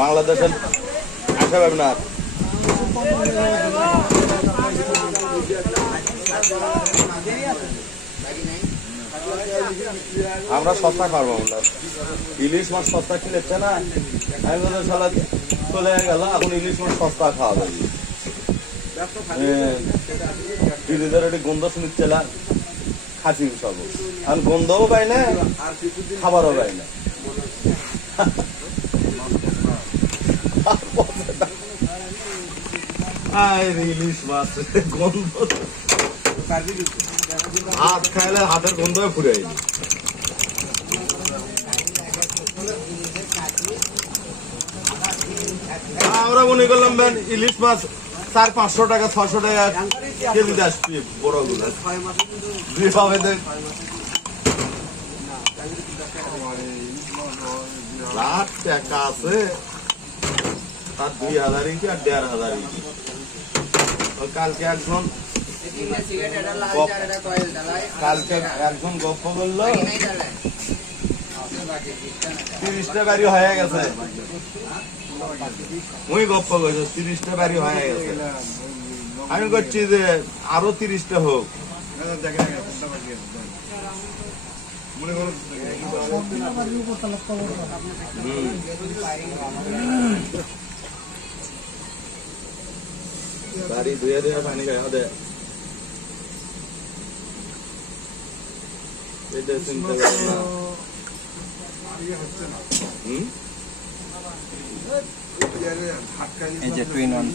বাংলাদেশের আসা পাবে না। আমরা সস্তা খাবো, আমরা ইলিশ মাছ সস্তা কিনেছে না, আমি বলতে সালা চলে গেল, এখন ইলিশ মাছ সস্তা খাওয়া যাবে। দিদিদের একটি গন্ধ শুনিচ্ছে না, খাসি সব আর গন্ধও পাই না, খাবারও পাই না। ইলিশ মাছ গন্ধ, হাত খাইলে হাতের গন্ধ ফুরে। আমরা মনে করলাম ইলিশ মাছ 400-500 টাকা 600 টাকা কেজিতে আসছে বড় গুলো। লাখ টাকা আছে তার 2000 কি আর 1500। কালকে একজন গপ্প করলো 30টা বাড়ি হয়ে গেছে। ওই গপ্প করছো 30টা বাড়ি হয়ে গেছে। আমি করছি যে আরো 30টা হোক। বাড়ি ধুয়ে ধুয়ে পানি খাই দে, এটা চিন্তা করো না। এই যে টুইন অন